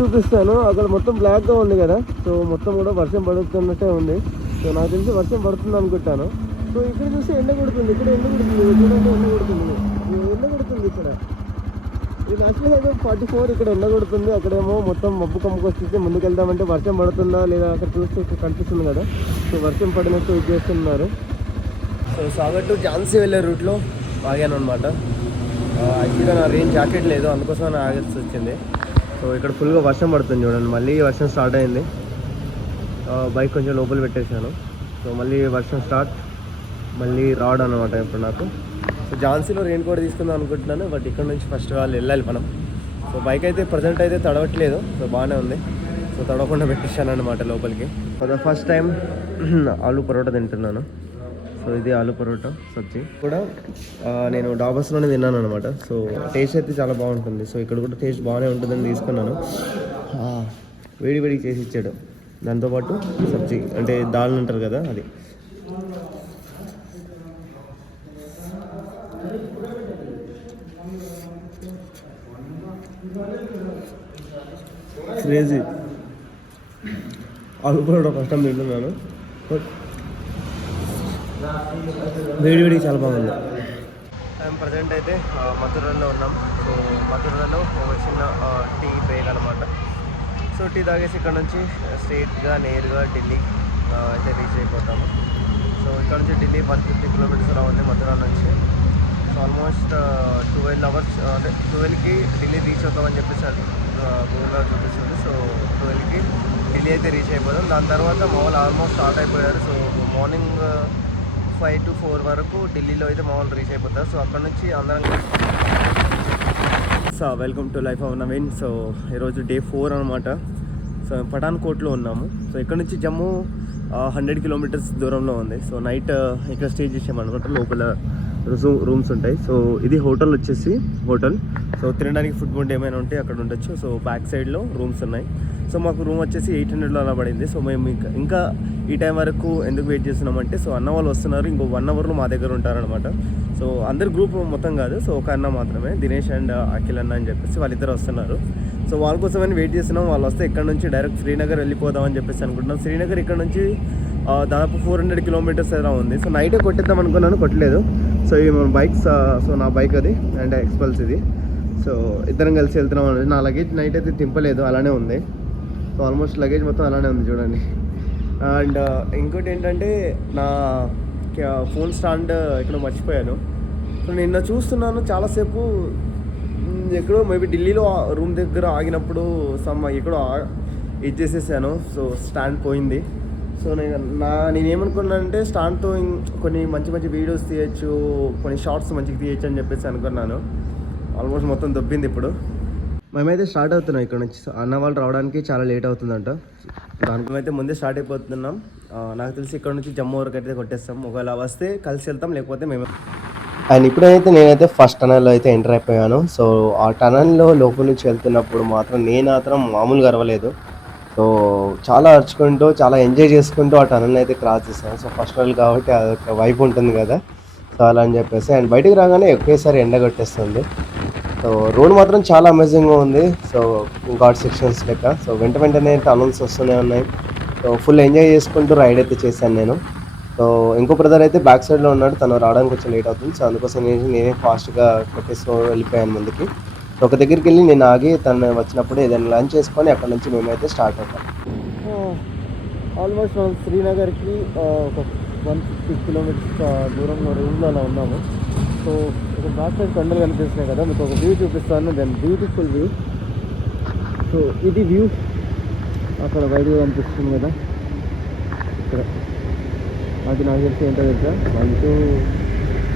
చూపిస్తాను. అక్కడ మొత్తం బ్లాక్గా ఉంది కదా, సో మొత్తం కూడా వర్షం పడుతున్నట్టే ఉంది. సో నాకు తెలిసి వర్షం పడుతుంది అనుకుంటాను. సో ఇక్కడ చూస్తే ఎండ కొడుతుంది, ఇక్కడ ఎండ కొడుతుంది, చూడండి ఎండ కొడుతుంది, ఎండ కొడుతుంది ఇక్కడ. ఇది నేషనల్ హైవే 44, ఇక్కడ ఎండ కొడుతుంది, అక్కడేమో మొత్తం మబ్బు కమ్ముకు వస్తుంది. ముందుకు వెళ్దామంటే వర్షం పడుతుందా లేదా అక్కడ చూస్తే ఇక్కడ కనిపిస్తుంది కదా, సో వర్షం పడినట్టు ఇది చేస్తున్నారు. సో సాగర్ టు ఝాన్సీ వెళ్ళే రూట్లో ఆగాను అనమాట. యాక్చువల్గా నా రెయిన్ జాకెట్ లేదు, అందుకోసం నా ఆగాల్సి వచ్చింది. సో ఇక్కడ ఫుల్గా వర్షం పడుతుంది చూడండి, మళ్ళీ వర్షం స్టార్ట్ అయింది. బైక్ కొంచెం లోపల పెట్టేశాను. సో మళ్ళీ వర్షం స్టార్ట్, మళ్ళీ రాడ్ అనమాట ఇప్పుడు నాకు. సో ఝాన్సీలో రెయిన్ కోట్ తీసుకుందాం అనుకుంటున్నాను, బట్ ఇక్కడ నుంచి ఫస్ట్ వాళ్ళు వెళ్ళాలి మనం. సో బైక్ అయితే ప్రజెంట్ అయితే తడవట్లేదు, సో బాగానే ఉంది. సో తడవకుండా పెట్టేశాను అనమాట లోపలికి. For the first time aloo paratha తింటున్నాను. సో ఇది ఆలూ పరోటా సబ్జీ కూడా నేను డాబర్స్లోనే తిన్నాను అనమాట. సో టేస్ట్ అయితే చాలా బాగుంటుంది. సో ఇక్కడ కూడా టేస్ట్ బాగానే ఉంటుందని తీసుకున్నాను. వేడి వేడికి చేసి ఇచ్చాడు, దాంతోపాటు సబ్జీ అంటే దాల్ అంటారు కదా అది. Crazy aloo paratha first time తింటున్నాను, బట్ వేడి వేడికి చాలా బాగుంది. మేము ప్రజెంట్ అయితే మథురలో ఉన్నాం. సో మథురలో ఒక చిన్న టీ బ్రేక్ అనమాట. సో టీ తాగేసి ఇక్కడ నుంచి స్ట్రైట్గా నేరుగా ఢిల్లీ అయితే రీచ్ అయిపోతాము. సో ఇక్కడ నుంచి ఢిల్లీ 150 కిలోమీటర్స్ అలా ఉంది మథుర నుంచి. సో ఆల్మోస్ట్ 12 అవర్స్, అంటే 12కి ఢిల్లీ రీచ్ అవుతామని చెప్పేసి అది గూగుల్లో చూపిస్తుంది. సో 12కి ఢిల్లీ అయితే రీచ్ అయిపోతాం. దాని తర్వాత మా వాళ్ళు ఆల్మోస్ట్ స్టార్ట్ అయిపోయారు. సో మార్నింగ్ 5 to 4 వరకు ఢిల్లీలో అయితే మా వాళ్ళు రీచ్ అయిపోతారు. సో అక్కడ నుంచి అందరం so welcome to life of Naveen. So ఈరోజు డే 4 అనమాట. సో పఠాన్కోట్లో ఉన్నాము. సో ఇక్కడ నుంచి జమ్మూ 100 కిలోమీటర్స్ దూరంలో ఉంది. సో నైట్ ఇక్కడ స్టే చేసామన్నమాట. లోపల రూమ్స్ ఉంటాయి. సో ఇది హోటల్ వచ్చేసి హోటల్. సో తినడానికి ఫుడ్ బోర్డ్ ఏమైనా ఉంటే అక్కడ ఉండొచ్చు. సో బ్యాక్ సైడ్లో రూమ్స్ ఉన్నాయి. సో మాకు రూమ్ వచ్చేసి 800లో అలా పడింది. సో మేము ఇంకా ఈ టైం వరకు ఎందుకు వెయిట్ చేస్తున్నామంటే, సో అన్న వాళ్ళు వస్తున్నారు, ఇంకో 1 అవర్లో మా దగ్గర ఉంటారనమాట. సో అందరి గ్రూప్ మొత్తం కాదు, సో ఒక అన్న మాత్రమే, దినేష్ అండ్ అఖిల్ అన్న అని చెప్పేసి వాళ్ళిద్దరు వస్తున్నారు. సో వాళ్ళ కోసమని వెయిట్ చేస్తున్నాం. వాళ్ళు వస్తే ఇక్కడ నుంచి డైరెక్ట్ శ్రీనగర్ వెళ్ళిపోదామని చెప్పేసి అనుకుంటున్నాం. శ్రీనగర్ ఇక్కడ నుంచి దాదాపు 400 కిలోమీటర్స్ ఎలా ఉంది. సో నైటే కొట్టేద్దాం అనుకున్నాను, కొట్టలేదు. సో ఇవి మన బైక్స్, సో నా బైక్ అది అండ్ ఎక్స్పల్స్ ఇది. సో ఇద్దరం కలిసి వెళ్తున్నాం అన్నది. నా లగేజ్ నైట్ అయితే తింపలేదు, అలానే ఉంది. సో ఆల్మోస్ట్ లగేజ్ మొత్తం అలానే ఉంది చూడండి. అండ్ ఇంకోటి ఏంటంటే నా ఫోన్ స్టాండ్ ఇక్కడ మర్చిపోయాను. సో నిన్న చూస్తున్నాను చాలాసేపు, ఎక్కడో మేబీ ఢిల్లీలో రూమ్ దగ్గర ఆగినప్పుడు ఎక్కడో ఇది చేసేసాను. సో స్టాండ్ పోయింది. సో నేనేమనుకున్నానంటే స్టాండ్తో కొన్ని మంచి మంచి వీడియోస్ తీయచ్చు, కొన్ని షార్ట్స్ మంచిగా తీయచ్చు అని చెప్పేసి అనుకున్నాను. ఆల్మోస్ట్ మొత్తం దొబ్బింది. ఇప్పుడు మేమైతే స్టార్ట్ అవుతున్నాం ఇక్కడ నుంచి. అన్న వాళ్ళు రావడానికి చాలా లేట్ అవుతుందంట. దానికి అయితే ముందే స్టార్ట్ అయిపోతున్నాం. నాకు తెలిసి ఇక్కడ నుంచి జమ్మూ వరకు అయితే కొట్టేస్తాం. ఒకవేళ వస్తే కలిసి వెళ్తాం, లేకపోతే మేము. అండ్ ఇప్పుడైతే నేనైతే ఫస్ట్ టనల్లో అయితే ఎంటర్ అయిపోయాను. సో ఆ టనల్లో లోపల నుంచి వెళ్తున్నప్పుడు మాత్రం మామూలుగా అరవలేదు. సో చాలా అరుచుకుంటూ చాలా ఎంజాయ్ చేసుకుంటూ ఆ టనల్ అయితే క్రాస్ చేశాను. సో ఫస్ట్ టనల్ కాబట్టి అదొక వైపు ఉంటుంది కదా, సో అలా అని చెప్పేసి. అండ్ బయటికి రాగానే ఒకేసారి ఎండ కొట్టేస్తుంది. సో రోడ్ మాత్రం చాలా అమేజింగ్గా ఉంది. సో ఘాట్ సెక్షన్స్ లెక్క. సో వెంటనే టనల్స్ వస్తూనే ఉన్నాయి. సో ఫుల్ ఎంజాయ్ చేసుకుంటూ రైడ్ అయితే చేశాను నేను. సో ఇంకో బ్రదర్ అయితే బ్యాక్ సైడ్లో ఉన్నాడు, తను రావడానికి కొంచెం లేట్ అవుతుంది. సో అందుకోసం నేనే ఫాస్ట్గా కొట్టేసి వెళ్ళిపోయాను ముందుకి. సో ఒక దగ్గరికి వెళ్ళి నేను ఆగి తను వచ్చినప్పుడు ఏదైనా లంచ్ చేసుకొని అక్కడ నుంచి మేమైతే స్టార్ట్ అవుతాం. ఆల్మోస్ట్ మనం శ్రీనగర్కి ఒక 150 కిలోమీటర్స్ దూరంలో రూమ్లో అలా ఉన్నాము. సో ఒక బ్యాక్ సైడ్ కొండలు కనిపిస్తున్నాయి కదా, మీకు ఒక వ్యూ చూపిస్తాను. Then beautiful view. సో ఇది వ్యూ అక్కడ బయటగా కనిపిస్తుంది కదా, ఇక్కడ అది నాకు తెలిసి ఏంటో తెలుసా,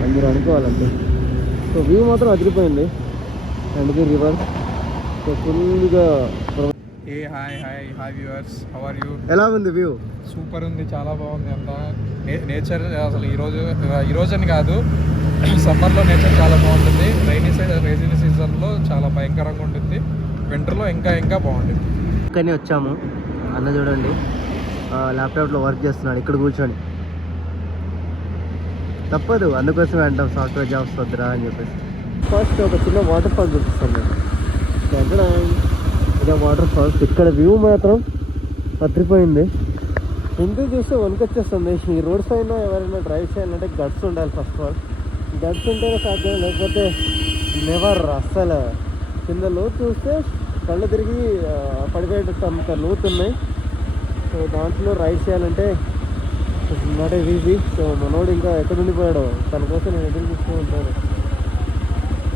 అందరూ అనుకోవాలంటే. సో వ్యూ మాత్రం అదిరిపోయింది. అండ్ ఇది రివర్. సో ఫుల్గా hi viewers, how are you? ఎలా ఉంది వ్యూ? సూపర్ ఉంది, చాలా బాగుంది. అంతా నేచర్ అసలు ఈరోజు అని కాదు, సమ్మర్లో నేచర్ చాలా బాగుంటుంది. రైనీ సీజన్లో చాలా భయంకరంగా ఉంటుంది. వింటర్లో ఇంకా బాగుంటుంది. ఇక్కడనే వచ్చాము. అన్న చూడండి ల్యాప్టాప్లో వర్క్ చేస్తున్నాడు ఇక్కడ కూర్చొని. తప్పదు, అందుకోసమే అంటాం సాఫ్ట్వేర్ జాబ్స్ వద్దురా అని చెప్పేసి. ఫస్ట్ ఒక చిన్న వాటర్ ఫాల్ చూపిస్తాను నేను. ఇక వాటర్ ఫాల్స్. ఇక్కడ వ్యూ మాత్రం అదిరిపోయింది. ఎందుకు చూస్తే వణుకొచ్చేస్తుంది. ఈ రోడ్ సైడ్ ఎవరైనా డ్రైవ్ చేయాలంటే గట్స్ ఉండాలి. ఫస్ట్ ఆఫ్ ఆల్ గట్స్ ఉంటేనే సాధ్యం, లేకపోతే నెవర్. అస్సలు కింద లోతు చూస్తే కళ్ళు తిరిగి పడిపోయేటట్టు అంత లోతు ఉన్నాయి. సో దాంట్లో రైడ్ చేయాలంటే నాట్ ఈజీ. సో మనోడు ఇంకా ఎక్కడ ఉండిపోయాడు, తన కోసం నేను ఎదురు చూస్తూ ఉంటాను.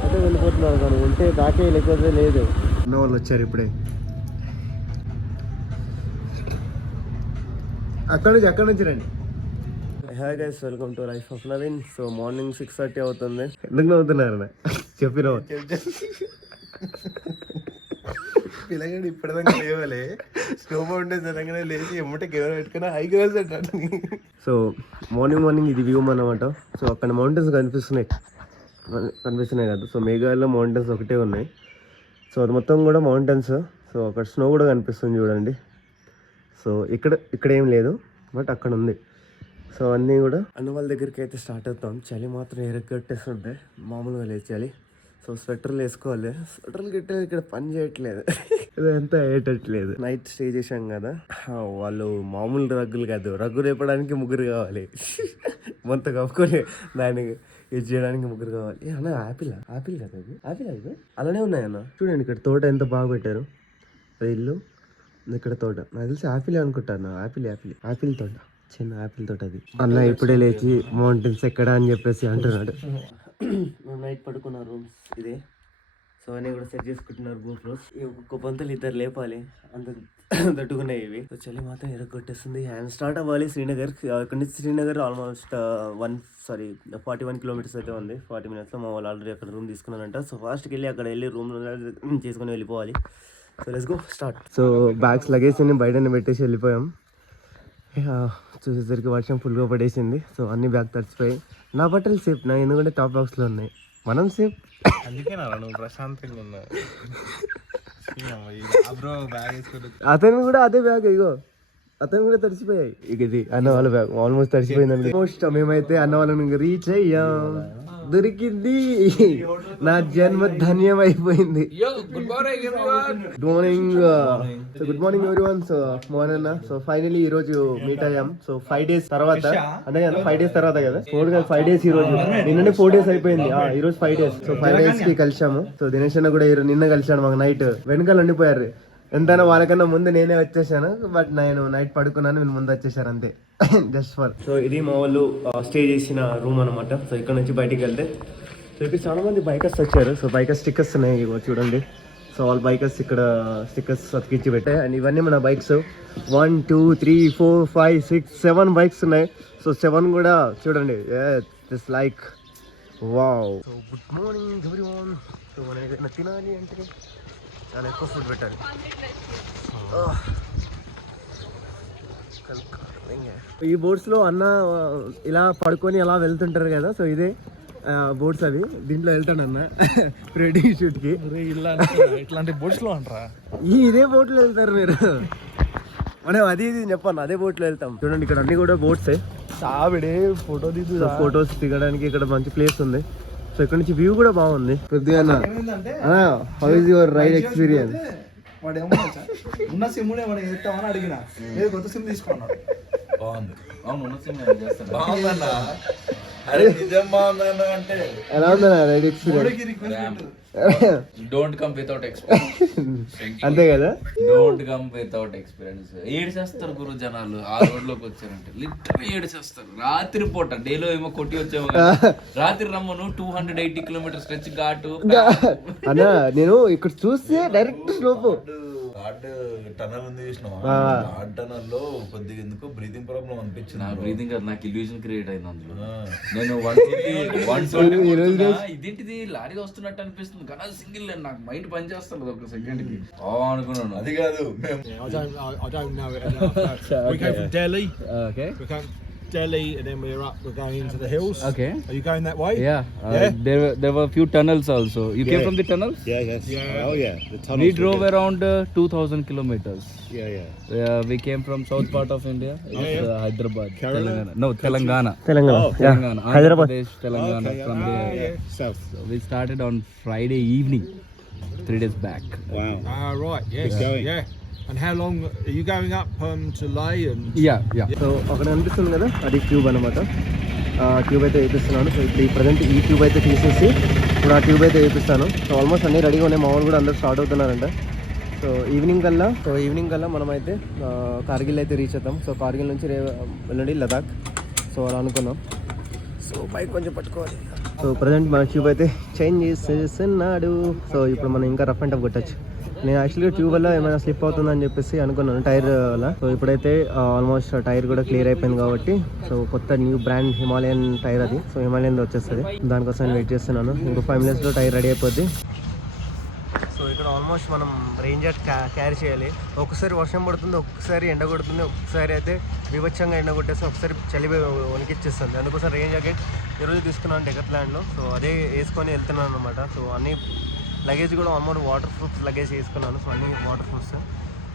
అయితే వెళ్ళిపోతున్నాడు, కానీ ఉంటే దాకే, లేకపోతే లేదు. అన్న వాళ్ళు వచ్చారు ఇప్పుడే. అక్కడ నుంచి రండి. Hi guys, welcome to life of Naveen. So morning 6:30 అవుతుంది. ఎందుకు నవ్వుతున్నారు? చెప్పిన పిల్లగాడు ఇప్పటిదాకా లేవలే, స్లో మౌంటైన్స్ అనగానే లేచి ఎమ్మటే కెమెరా పెట్టుకుని హై గ్రాస్ అంటాడు. సో మార్నింగ్ ఇది వ్యూ అన్నమాట. సో అక్కడ మౌంటైన్స్ కనిపిస్తున్నాయి కాదు. సో మేఘాలయలో మౌంటైన్స్ ఒకటే ఉన్నాయి. సో అది మొత్తం కూడా మౌంటైన్స్. సో అక్కడ స్నో కూడా కనిపిస్తుంది చూడండి. సో ఇక్కడ ఏం లేదు, బట్ అక్కడ ఉంది. సో అన్నీ కూడా అన్న వాళ్ళ దగ్గరికి అయితే స్టార్ట్ అవుతాం. చలి మాత్రం ఎరగట్టేస్తుంటే మామూలుగా లేదు చలి. సో స్వెటర్లు వేసుకోవాలి. స్వెటర్లు గిట్టే ఇక్కడ పని చేయట్లేదు, ఇదంతా అయ్యేటట్లేదు. నైట్ స్టే చేసాం కదా, వాళ్ళు మామూలు రగ్గులు కాదు, రగ్గు రేపడానికి ముగ్గురు కావాలి. మొత్తం కప్పుకొని దానికి ఇది చేయడానికి ముగ్గురు కావాలి. అన్న ఆపిల్ కదా అది, ఆపిల్ అది అలానే ఉన్నాయన్న. చూడండి ఇక్కడ తోట ఎంత బాగా పెట్టారు. అది ఇల్లు, ఇక్కడ తోట. నాకు తెలిసి ఆపిల్ అనుకుంటాను. ఆపిల్ తోట, చిన్న ఆపిల్ తోట అది. అన్న ఇప్పుడే లేచి మౌంటైన్స్ ఎక్కడ అని చెప్పేసి అంటున్నాడు. నైట్ పడుకున్న రూమ్స్ ఇదే. సో అన్నీ కూడా సెట్ చేసుకుంటున్నారు GoPros. ఒక్కొక్క పంతులు ఇద్దరు లేపాలి, అంత తట్టుకున్నాయి ఇవి. సో చలి మాత్రం ఎరగొట్టేస్తుంది. అండ్ స్టార్ట్ అవ్వాలి శ్రీనగర్. ఇక్కడ నుంచి శ్రీనగర్ ఆల్మోస్ట్ 41 కిలోమీటర్స్ అయితే ఉంది. 40 minutesలో మా వాళ్ళు ఆల్రెడీ అక్కడ రూమ్ తీసుకున్నారంట. సో ఫాస్ట్కి వెళ్ళి అక్కడ వెళ్ళి రూమ్ చేసుకుని వెళ్ళిపోవాలి. So let's go start. So bags luggage అన్ని బయటనే పెట్టేసి వెళ్ళిపోయాం. చూసేసరికి వర్షం ఫుల్గా పడేసింది. సో అన్ని బ్యాగ్ తడిచిపోయాయి. నా బట్టలు సేఫ్, నా ఎందుకంటే టాప్ బాక్స్లో ఉన్నాయి. మనం సేఫ్, అందుకే నువ్వు ప్రశాంతంగా ఉన్నావు. అతను కూడా అదే బ్యాగ్, ఇగో అతను కూడా తడిచిపోయాయి. ఇక ఇది అన్న వాళ్ళ బ్యాగ్ ఆల్మోస్ట్ తడిచిపోయిందండి. ఆల్మోస్ట్ మేమైతే అన్న వాళ్ళని రీచ్ అయ్యాం. దొరికింది, నా జన్మ ధన్యం అయిపోయింది. Good morning everyone. So Mohan. So finally ఈ రోజు మీట్ అయ్యాం. సో 5 days తర్వాత, అంటే 5 days తర్వాత కదా, 5 days ఈ రోజు. నిన్ననే 4 days అయిపోయింది, ఈ రోజు 5 days. సో 5 days కి కలిసాము. సో దినేష్ అన్న కూడా నిన్న కలిసాడు. మాకు నైట్ వెనకాల ఉండిపోయారు. ఎంతైనా వాళ్ళకన్నా ముందు నేనే వచ్చేసాను, బట్ నేను నైట్ పడుకున్నాను, వీళ్ళు ముందు వచ్చేసారు అంతే, జస్ట్ ఫర్. సో ఇది మా వాళ్ళు స్టే చేసిన రూమ్ అనమాట. సో ఇక్కడ నుంచి బయటికి వెళ్తే, సో ఇక్కడ చాలా మంది బైకర్స్ వచ్చారు. సో బైకర్స్ స్టిక్కర్స్ ఉన్నాయి, ఇగో చూడండి. సో వాళ్ళ బైకర్స్ ఇక్కడ స్టిక్కర్స్ అతికించి పెట్టాయి. అండ్ ఇవన్నీ మన బైక్స్ 1 2 3 4 5 6 7 బైక్స్ ఉన్నాయి. సో 7 కూడా చూడండి, just like wow. So good morning everyone. So మనం ఏదైనా తినాలి అంటే చాలా ఎక్కువ ఫుడ్ పెట్టాలి. ఈ బోట్స్లో అన్న ఇలా పడుకొని అలా వెళ్తుంటారు కదా. సో ఇదే బోట్స్ అవి, దీంట్లో వెళ్తాను అన్న ప్రెడ్డింగ్ షూట్కి. ఇట్లాంటి బోట్స్లో అంటారా? ఇదే బోట్లో వెళ్తారు మీరు. మనం అది ఇది చెప్పాను, అదే బోట్లో వెళ్తాం. చూడండి ఇక్కడ అన్ని కూడా బోట్సే. ఆవిడే ఫొటోస్ దిగడానికి ఇక్కడ మంచి ప్లేస్ ఉంది. సో ఇక్కడ నుంచి వ్యూ కూడా బాగుంది. How is your ride experience? వాడు ఉన్న సిమ్ ఎత్తామని అడిగిన, కొత్త సిమ్ తీసుకున్నాడు. బాగుంది. ఎలా ఉందన్నా ride experience? Don't come without experience. అంతే కదా, డోంట్ కమ్ వితౌట్ ఎక్స్పీరియన్స్. ఏడ్చేస్తారు గురు జనాలు ఆ రోడ్ లోకి వచ్చారంటే, లిటరల్లీ ఏడ్చేస్తారు. రాత్రి పూట డేలో ఏమో కొట్టి వచ్చాము, రాత్రి రమ్మను 280 kilometers స్ట్రెచ్ ఘాటు. అన్నా నేను ఇక్కడ చూస్తే డైరెక్ట్ స్లోప్ టనల్ ఉంది చూసినావా? ఆ టనల్ లో కొద్దిగా ఎందుకో బ్రీతింగ్ ప్రాబ్లం అనిపించింది. నా బ్రీతింగ్ అది నాకు ఇల్యూజన్ క్రియేట్ అయింది అందులో. నేను 120 ఇదేంటిది లారీ వస్తున్నట్టు అనిపిస్తుంది కానీ అది సింగిల్ లేన్. నాకు మైండ్ పని చేస్తుంది ఒక సెకండ్ కి అనుకున్నాను. అది కాదు, Delhi, and then we're going into the hills. Okay. Are you going that way? Yeah. There were a few tunnels also. You came from the tunnels? Yeah. Oh yeah, the tunnels. We drove around 2,000 kilometers. Yeah. We came from south part of India. It's Hyderabad, Kerala? Telangana. No, Telangana. Telangana, Telangana. Hyderabad. Pradesh, Telangana. From there. South. So we started on Friday evening. 3 days back. Wow. Right. Yes. Yeah. And how long are you going up to Leh and? Yeah. So అక్కడ కనిపిస్తుంది కదా అది tube అనమాట. Tube అయితే వేపిస్తున్నాను. So ఇప్పుడు ఈ present ఈ tube అయితే తీసేసి ఇప్పుడు ఆ ట్యూబ్ అయితే వేపిస్తాను. సో ఆల్మోస్ట్ అన్నీ రెడీగా ఉన్నాయి. మా వాళ్ళు కూడా అందరూ స్టార్ట్ అవుతున్నారంట. సో ఈవినింగ్ కల్లా మనమైతే కార్గిల్ అయితే రీచ్ అవుతాం. సో కార్గిల్ నుంచి వెళ్ళండి లదాఖ్. సో అలా అనుకున్నాం. సో బైక్ కొంచెం పట్టుకోవాలి. సో ప్రజెంట్ మన ట్యూబ్ అయితే చేంజ్ చేసేస్తున్నాడు. సో ఇప్పుడు మనం ఇంకా రఫ్ అండ్ టఫ్ కొట్టచ్చు. నేను యాక్చువల్గా ట్యూబ్ వల్ల ఏమైనా స్లిప్ అవుతుందని చెప్పేసి అనుకున్నాను టైర్ వల్ల. సో ఇప్పుడైతే ఆల్మోస్ట్ టైర్ కూడా క్లియర్ అయిపోయింది కాబట్టి సో కొత్త న్యూ బ్రాండ్ హిమాలయన్ టైర్ అది. సో హిమాలయన్ వచ్చేస్తుంది. దానికోసం నేను వెయిట్ చేస్తున్నాను. ఇంకో 5 minutesలో టైర్ రెడీ అయిపోద్ది. సో ఇక్కడ ఆల్మోస్ట్ మనం రెయిన్ జాకెట్ క్యారీ చేయాలి. ఒక్కసారి వర్షం పడుతుంది, ఒక్కసారి ఎండ కొడుతుంది, ఒక్కసారి అయితే వివచ్చంగా ఎండ కొట్టేసి ఒకసారి చలి వణికిచ్చేస్తుంది. అందుకోసం రెయిన్ జాకెట్ ఈరోజు తీసుకున్నాను డెకత్లాండ్లో. సో అదే వేసుకొని వెళ్తున్నాను అనమాట. సో అన్ని లగేజ్ కూడా ఆల్మోస్ట్ వాటర్ ప్రూఫ్ లగేజ్ వేసుకున్నాను. సో అన్ని వాటర్ ప్రూఫ్స్.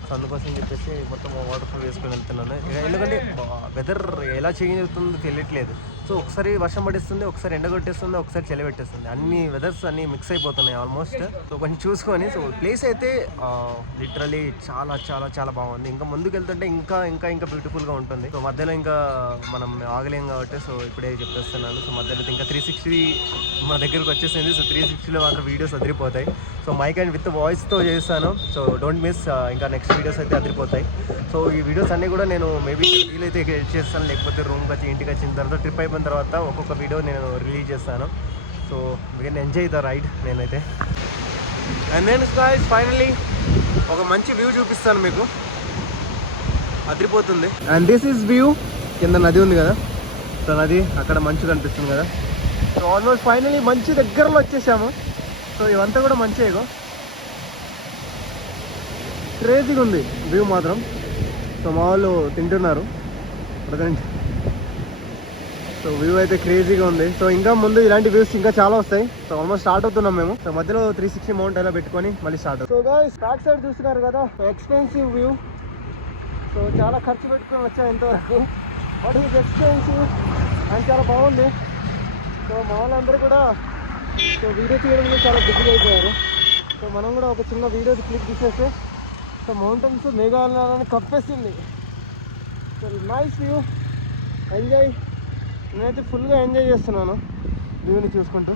సో అందుకోసం చెప్పేసి మొత్తం వాటర్ ప్రూఫ్ వేసుకొని వెళ్తున్నాను. ఎందుకంటే వెదర్ ఎలా చేంజ్ అవుతుందో తెలియట్లేదు. సో ఒకసారి వర్షం పడిస్తుంది, ఒకసారి ఎండ కొట్టేస్తుంది, ఒకసారి చలి పెట్టేస్తుంది. అన్ని వెదర్స్ అన్నీ మిక్స్ అయిపోతున్నాయి ఆల్మోస్ట్. సో కొంచెం చూసుకొని. సో ప్లేస్ అయితే లిటరలీ చాలా చాలా చాలా బాగుంది. ఇంకా ముందుకు వెళ్తుంటే ఇంకా ఇంకా ఇంకా బ్యూటిఫుల్గా ఉంటుంది. సో మధ్యలో ఇంకా మనం ఆగలేం కాబట్టి సో ఇప్పుడే చెప్పేస్తున్నాను. సో మధ్యలో ఇంకా 360 మా దగ్గరకు వచ్చేసింది. సో 360లో మాత్రం వీడియోస్ అదిరిపోతాయి. సో మైక్ అండ్ విత్ వాయిస్తో చేస్తాను. So don't miss. ఇంకా నెక్స్ట్ వీడియోస్ అయితే అదిరిపోతాయి. సో ఈ వీడియోస్ అన్నీ కూడా నేను మేబీ వీలైతే ఎడిట్ చేస్తాను, లేకపోతే రూమ్కి వచ్చి ఇంటికి వచ్చిన తర్వాత ట్రిప్ అయిపోయిన తర్వాత ఒక్కొక్క వీడియో నేను రిలీజ్ చేస్తాను. So we can enjoy the ride నేనైతే. అండ్ నేను గైస్ ఫైనల్లీ ఒక మంచి వ్యూ చూపిస్తాను మీకు. అదిరిపోతుంది. And this is view. కింద నది ఉంది కదా, సో నది అక్కడ మంచు కనిపిస్తుంది కదా. సో ఆల్మోస్ట్ ఫైనల్లీ మంచి దగ్గరలో వచ్చేసాము. సో ఇవంతా కూడా మంచిగా క్రేజీగా ఉంది వ్యూ మాత్రం. సో మా వాళ్ళు తింటున్నారు ప్రజెంట్. సో వ్యూ అయితే క్రేజీగా ఉంది. సో ఇంకా ముందు ఇలాంటి వ్యూస్ ఇంకా చాలా వస్తాయి. సో ఆల్మోస్ట్ స్టార్ట్ అవుతున్నాం మేము. సో మధ్యలో 360 మౌంట్ అలా పెట్టుకొని మళ్ళీ స్టార్ట్ అవుతాం. సో గైస్ బ్యాక్ సైడ్ చూస్తున్నారు కదా, ఎక్స్పెన్సివ్ వ్యూ. సో చాలా ఖర్చు పెట్టుకొని వచ్చాం ఇంతవరకు. బట్ ఇది ఎక్స్పెన్సివ్ అండ్ చాలా బాగుంది. సో మా వాళ్ళందరూ కూడా సో వీడియో తీయడంలో చాలా బిజీ అయిపోయారు. సో మనం కూడా ఒక చిన్న వీడియో క్లిక్ తీసేస్తే సో మౌంటైన్స్ మేఘాలయాన్ని కప్పేస్తుంది. So nice view. ఎంజాయ్. నేనైతే ఫుల్గా ఎంజాయ్ చేస్తున్నాను వ్యూని చూసుకుంటూ.